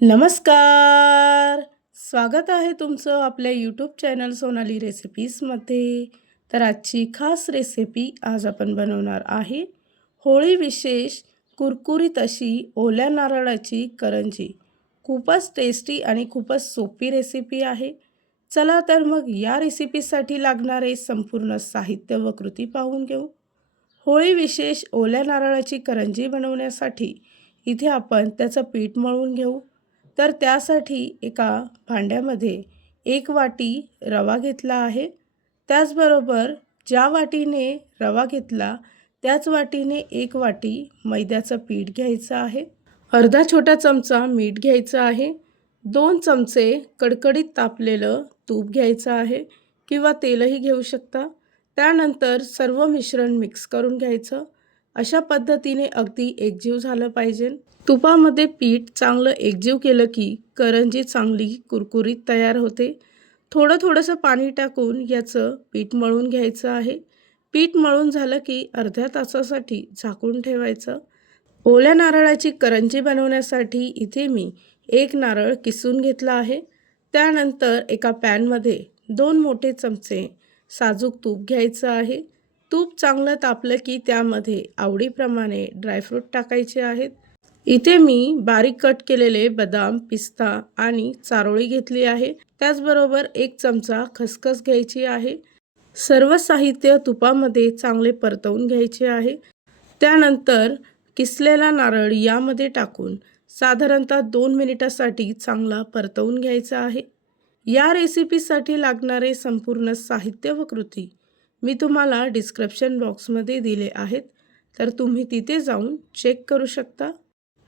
नमस्कार. स्वागत आहे तुमचं आपल्या यूट्यूब चॅनल सोनाली रेसिपीजमध्ये. तर आजची खास रेसिपी आज आपण बनवणार आहे होळी विशेष कुरकुरीत अशी ओल्या नारळाची करंजी. खूपच टेस्टी आणि खूपच सोपी रेसिपी आहे. चला तर मग या रेसिपीसाठी लागणारे संपूर्ण साहित्य व कृती पाहून घेऊ. होळी विशेष ओल्या नारळाची करंजी बनवण्यासाठी इथे आपण त्याचं पीठ मळून घेऊ. तर त्यासाठी एका भांड्यामध्ये 1 वाटी रवा घेतला आहे. त्याचबरोबर ज्या वाटीने रवा घेतला त्याच वाटीने 1 वाटी मैद्याचं पीठ घ्यायचं आहे. अर्धा छोटा चमचा मीठ घ्यायचं आहे. 2 चमचे कडकडीत तापलेलं तूप घ्यायचं आहे किंवा तेलही घेऊ शकता. त्यानंतर सर्व मिश्रण मिक्स करून घ्यायचं. अशा पद्धतीने अगदी एकजीव झालं पाहिजे. तुपामध्ये पीठ चांगलं एकजीव केलं की करंजी चांगली कुरकुरीत तयार होते. थोडंसं पाणी टाकून याचं पीठ मळून घ्यायचं आहे. पीठ मळून झालं की अर्ध्या तासासाठी झाकून ठेवायचं. ओल्या नारळाची करंजी बनवण्यासाठी इथे मी 1 नारळ किसून घेतला आहे. त्यानंतर एका पॅनमध्ये 2 मोठे चमचे साजूक तूप घ्यायचं आहे. तूप चांगलं तापलं की त्यामध्ये आवडीप्रमाणे ड्रायफ्रूट टाकायचे आहेत. इथे मी बारीक कट केलेले बदाम, पिस्ता आणि चारोळी घेतली आहे. त्याचबरोबर 1 चमचा खसखस घ्यायची आहे. सर्व साहित्य तुपामध्ये चांगले परतवून घ्यायचे आहे. त्यानंतर किसलेला नारळ यामध्ये टाकून साधारणतः 2 मिनिटासाठी चांगला परतवून घ्यायचा आहे. या रेसिपीसाठी लागणारे संपूर्ण साहित्य व कृती मी तुम्हाला डिस्क्रिप्शन बॉक्समध्ये दिले आहेत. तर तुम्ही तिथे जाऊन चेक करू शकता.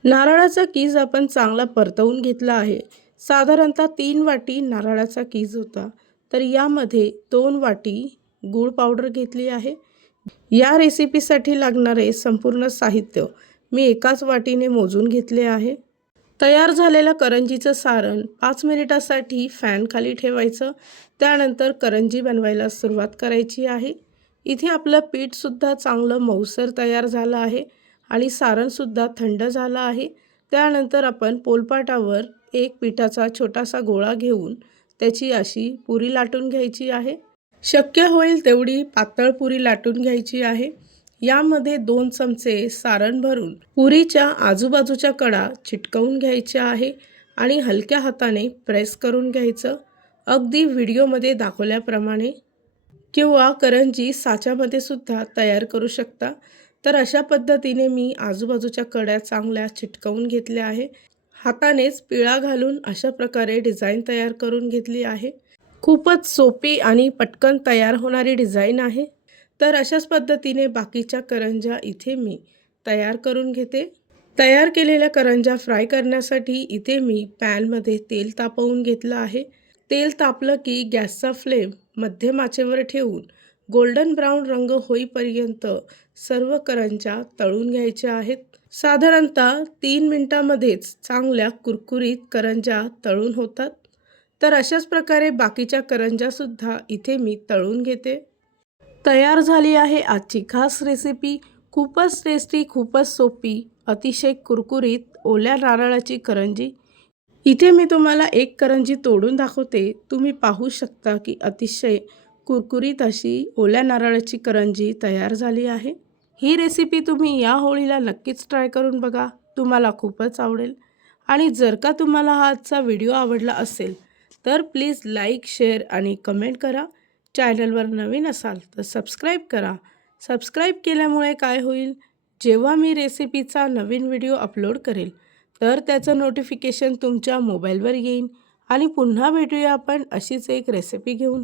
नारळाचा कीस आपण चांगला परतवून घेतला आहे. साधारणतः 3 वाटी नारळाचा कीस होता. तर यामध्ये 2 वाटी गूळ पावडर घेतली आहे. या रेसिपीसाठी लागणारे संपूर्ण साहित्य मी एकाच वाटीने मोजून घेतले आहे. तयार झालेलं करंजीचं सारण 5 मिनिटासाठी फॅन खाली ठेवायचं. त्यानंतर करंजी बनवायला सुरुवात करायची आहे. इथे आपलं पीठसुद्धा चांगलं मऊसर तयार झालं आहे आणि सारणसुद्धा थंड झालं आहे. त्यानंतर आपण पोलपाटावर एक पिठाचा छोटासा गोळा घेऊन त्याची अशी पुरी लाटून घ्यायची आहे. शक्य होईल तेवढी पातळ पुरी लाटून घ्यायची आहे. यामध्ये 2 चमचे सारण भरून पुरीच्या आजूबाजूच्या कडा चिटकवून घ्यायच्या आहे आणि हलक्या हाताने प्रेस करून घ्यायचं. अगदी व्हिडिओमध्ये दाखवल्याप्रमाणे किंवा करंजी साच्यामध्ये सुद्धा तयार करू शकता. तर अशा पद्धतीने मी आजूबाजूच्या कड्या चांगल्या चिटकवून घेतल्या आहे. हातानेच पिळा घालून अशा प्रकारे डिझाईन तयार करून घेतली आहे. खूपच सोपी आणि पटकन तयार होणारी डिझाईन आहे. तर अशाच पद्धतीने बाकीच्या करंज्या इथे मी तयार करून घेते. तयार केलेल्या करंज्या फ्राय करण्यासाठी इथे मी पॅनमध्ये तेल तापवून घेतलं आहे. तेल तापलं की गॅसचा फ्लेम मध्यम आचेवर ठेवून गोल्डन ब्राऊन रंग होईपर्यंत सर्व करंज्या तळून घ्यायच्या आहेत. साधारणतः 3 मिनिटांमध्येच चांगल्या कुरकुरीत करंज्या तळून होतात. तर अशाच प्रकारे बाकीच्या करंज्यासुद्धा इथे मी तळून घेते. तयार झाली आहे आजची खास रेसिपी. खूपच टेस्टी, खूपच सोपी, अतिशय कुरकुरीत ओल्या नारळाची करंजी. इथे मी तुम्हाला एक करंजी तोडून दाखवते. तुम्ही पाहू शकता की अतिशय कुरकुरीत अशी ओल्या नारळाची करंजी तयार झाली आहे. ही रेसिपी तुम्ही या होळीला नक्कीच ट्राय करून बघा. तुम्हाला खूपच आवडेल. आणि जर का तुम्हाला हा आजचा व्हिडिओ आवडला असेल तर प्लीज लाईक, शेअर आणि कमेंट करा. चॅनलवर नवीन असाल तर सबस्क्राईब करा. सबस्क्राईब केल्यामुळे काय होईल, जेव्हा मी रेसिपीचा नवीन व्हिडिओ अपलोड करेल तर त्याचं नोटिफिकेशन तुमच्या मोबाईलवर येईल. आणि पुन्हा भेटूया आपण अशीच एक रेसिपी घेऊन.